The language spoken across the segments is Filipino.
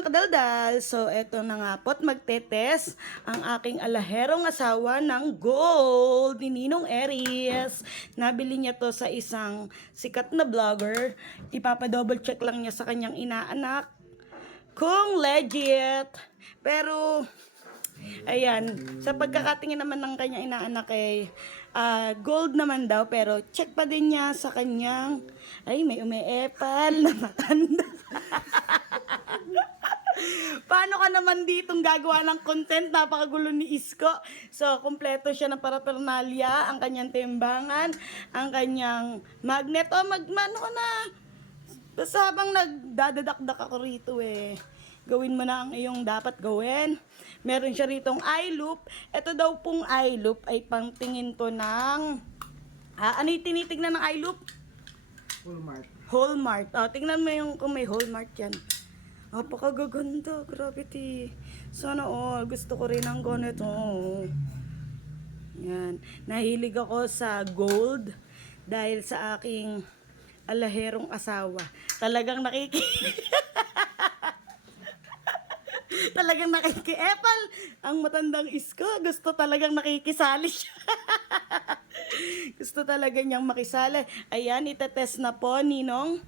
mga kadaldal, so eto na nga po't magte-test ang aking alaherong asawa ng gold ni Ninong Aries. Nabili niya to sa isang sikat na vlogger. Ipapa-double check lang niya sa kanyang inaanak kung legit. Pero ayan, sa pagkakatingin naman ng kanyang inaanak ay gold naman daw, pero check pa din niya sa kanyang, ay may umeepal na matanda. Paano ka naman ditong gagawa ng content? Napakagulo ni Isko. So, kumpleto siya ng paraphernalia, ang kanyang timbangan, ang kanyang magnet. O, ano ka na? Basta habang nagdadadakdak ako rito gawin mo na ang iyong dapat gawin. Meron siya ritong eye loop. Ito daw pong eye loop ay pangtingin to ng... ano yung tinitignan ng eye loop? Hallmark. Hallmark. Tingnan mo yung kung may Hallmark yan. Napakagaganda. Grabe ti. Sana all. Gusto ko rin ang ganito. Yan. Nahilig ako sa gold dahil sa aking alaherong asawa. Talagang talagang nakikiepal. Ang matandang Isko, gusto talagang nakikisali siya. Gusto talaga niyang makisali. Ayan, itetest na po, Ninong.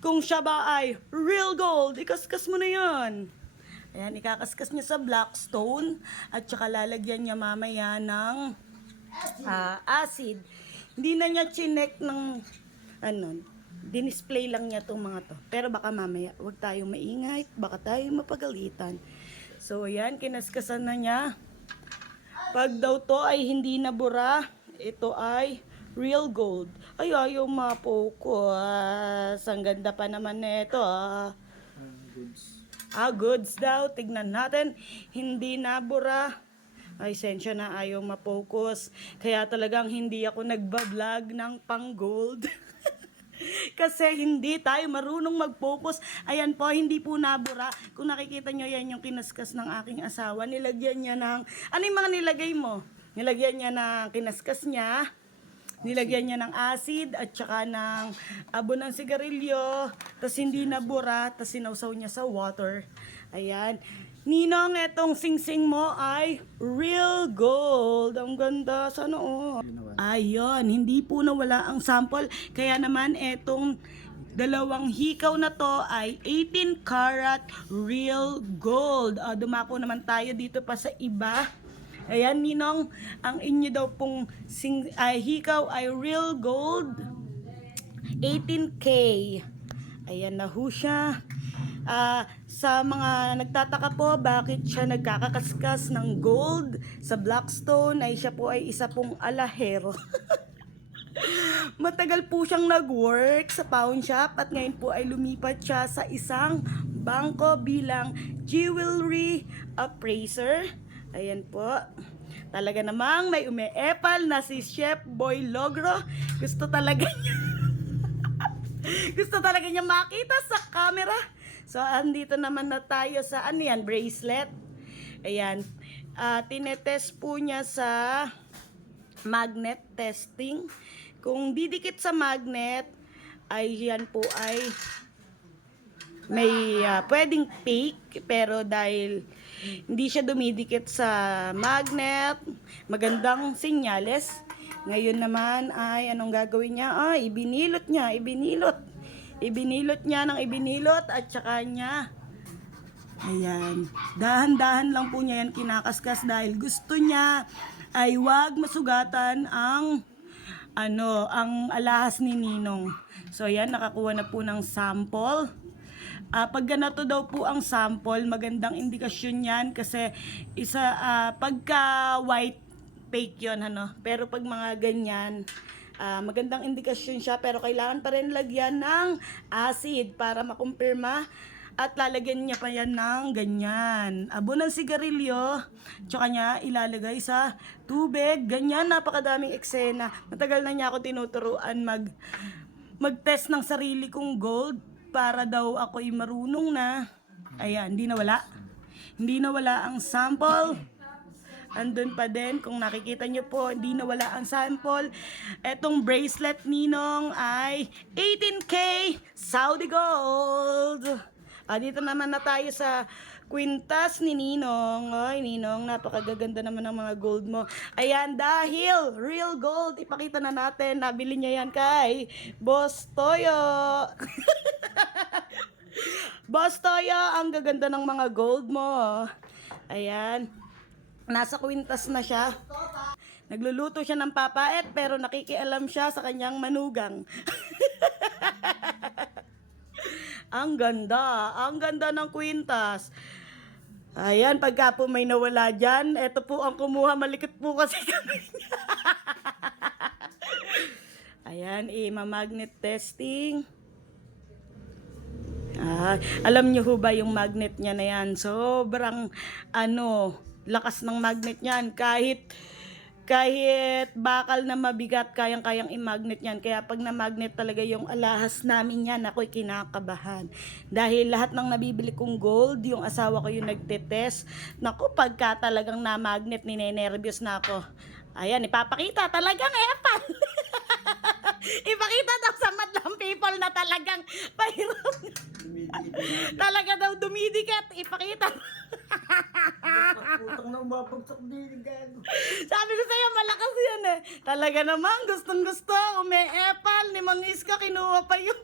Kung siya ba ay real gold, ikaskas mo na yan. Ayan, ikakaskas niya sa black stone. At saka lalagyan niya mamaya ng acid. Hindi na niya chinek ng dinisplay lang niya itong mga to. Pero baka mamaya, huwag tayong maingay, baka tayong mapagalitan. So, ayan, kinaskasan na niya. Pag daw to ay hindi nabura, ito ay real gold. Ay, ayaw mapokus. Ang ganda pa naman nito, Goods. Goods daw. Tignan natin. Hindi nabura. Ay, sensya na ayaw mapokus. Kaya talagang hindi ako nagbablog ng pang gold. Kasi hindi tayo marunong mag-focus. Ayan po, hindi po nabura. Kung nakikita nyo, yan yung kinaskas ng aking asawa. Nilagyan niya ng... Ano yung mga nilagay mo? Nilagyan niya ng kinaskas niya. Nilagyan niya ng acid at saka ng abo ng sigarilyo. Tapos hindi nabura. Tapos sinawsaw niya sa water. Ayan. Ninong, etong sing-sing mo ay real gold. Ang ganda. Sana Ayun, hindi po nawala ang sample. Kaya naman etong dalawang hikaw na to ay 18 karat real gold. Dumako naman tayo dito pa sa iba. Ayan, Ninong, ang inyo daw pong hikaw ay real gold. 18K. Ayan na ho siya. Sa mga nagtataka po bakit siya nagkakakaskas ng gold sa Blackstone, ay siya po ay isa pong alahero. Matagal po siyang nag-work sa pawn shop at ngayon po ay lumipat siya sa isang bangko bilang jewelry appraiser. Ayan po. Talaga namang may umeepal na si Chef Boy Logro. Gusto talaga niya makita sa camera. So, andito naman na tayo sa, bracelet. Ayan. Tinetest po niya sa magnet testing. Kung didikit sa magnet, ay yan po ay may pwedeng fake. Pero dahil hindi siya dumidikit sa magnet, magandang senyales. Ngayon naman ay anong gagawin niya? Ibinilot niya. Ibinilot niya ng ibinilot at saka niya. Ayan. Dahan-dahan lang po niya yan kinakaskas dahil gusto niya ay wag masugatan ang alahas ni Ninong. So ayan, nakakuha na po ng sample. Pag ganito daw po ang sample, magandang indikasyon yan kasi pagka white fake yun, pero pag mga ganyan, magandang indikasyon siya, pero kailangan pa rin lagyan ng acid para makumpirma at lalagyan niya pa yan ng ganyan. Abo ng sigarilyo, tsaka niya ilalagay sa tubig, ganyan, napakadaming eksena. Matagal na niya ako tinuturuan mag-test ng sarili kong gold para daw ako'y marunong na. Ayan, hindi nawala. Hindi nawala ang sample. Andun pa din, kung nakikita nyo po, hindi nawala ang sample. Etong bracelet, Ninong, ay 18K Saudi Gold. Dito naman na tayo sa kwintas ni Ninong. Ay, Ninong, napakagaganda naman ng mga gold mo. Ayan, dahil real gold, ipakita na natin. Nabili niya yan kay Boss Toyo. Boss Toyo, ang gaganda ng mga gold mo. Ayan. Nasa kwintas na siya. Nagluluto siya ng papaet pero nakikialam siya sa kanyang manugang. Ang ganda ng kwintas. Ayan, pagka po may nawala dyan, eto po ang kumuha, malikot po kasi kami. Ayan, magnet testing. Alam niyo ho ba yung magnet niya na yan? Sobrang, lakas ng magnet niyan. Kahit bakal na mabigat, kayang-kayang i-magnet yan. Kaya pag na-magnet talaga yung alahas namin yan, ako'y kinakabahan. Dahil lahat ng nabibili kong gold, yung asawa ko yung nagtetest. Naku, pagka talagang na-magnet, ninenervyos na ako. Ayan, ipapakita talagang epal. Ipakita daw sa madlang people na talagang pahirap. Talaga daw dumidikit. Ipakita. Utang na umabagsak din gago. Sabi ko sa'yo, malakas yan eh. Talaga naman, gustong-gusto. Epal ni Mang Iska, kinuha pa yun.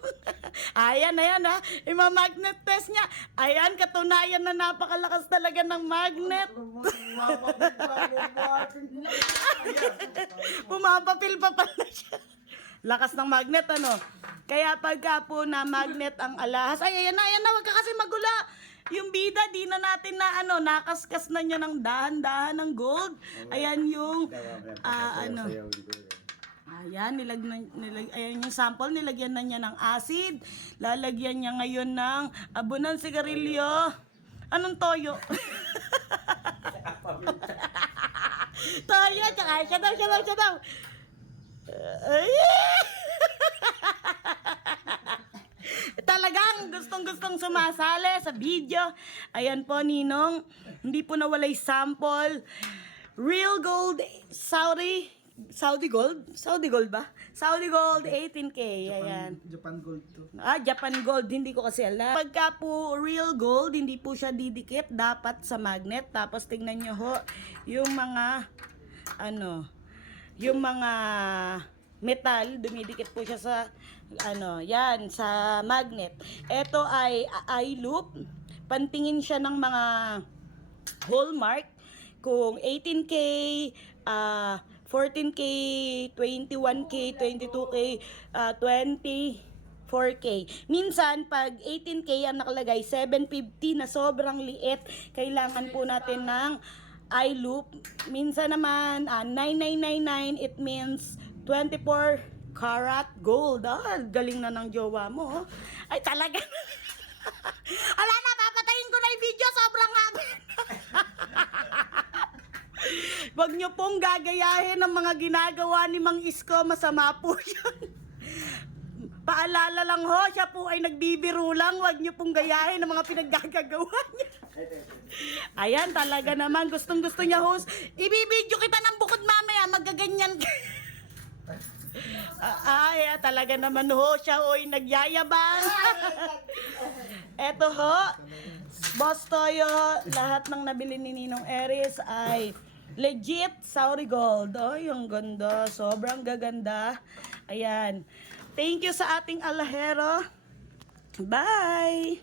Ayan ha. Ima-magnet test niya. Ayan, katunayan na napakalakas talaga ng magnet. Pumapapil pa pala siya. Lakas ng magnet, Kaya pagka po na magnet ang alahas, ayan na, wag ka kasi magula. Yung bida, di na natin na, nakaskas na niya ng dahan-dahan ng gold. Ayan yung, ayan, ayan yung sample, nilagyan na niya ng acid. Lalagyan niya ngayon ng abonan sigarilyo. Anong toyo? Toyo, tsaka siya daw. Talagang gustong-gustong sumasali sa video. Ayan po, Ninong. Hindi po nawalay sample. Real gold, Saudi gold? Saudi gold ba? Saudi gold, 18K. Ayan. Japan gold to. Japan gold. Hindi ko kasi alam. Pagka po real gold, hindi po siya didikit. Dapat sa magnet. Tapos tingnan nyo ho, yung mga, yung mga metal, dumidikit po siya sa, yan, sa magnet. Ito ay eye loop. Pantingin siya ng mga hallmark. Kung 18K, 14K, 21K, 22K, 24K. Minsan, pag 18K ang nakalagay, 750 na sobrang liit, kailangan po natin ng eye loop. Minsan naman, 9999, it means 24 karat gold. Galing na ng jowa mo. Ay, talaga. Ala na, papatayin ko na yung video. Sobrang haba. Wag nyo pong gagayahin ang mga ginagawa ni Mang Isko. Masama po yun. Paalala lang ho, siya po ay nagbibiro lang. Wag nyo pong gayahin ang mga pinaggagawa niya. Ayan, talaga naman. Gustong-gusto niya, host. Ibibidyo kita ng bukod mamaya. Magaganyan ka. Talaga naman ho, siya ho'y nagyayabang. Eto ho, Boss Toyo, lahat ng nabili ni Ninong Eris ay legit Saudi gold. Yung ganda, sobrang gaganda. Ayan. Thank you sa ating alahero. Bye!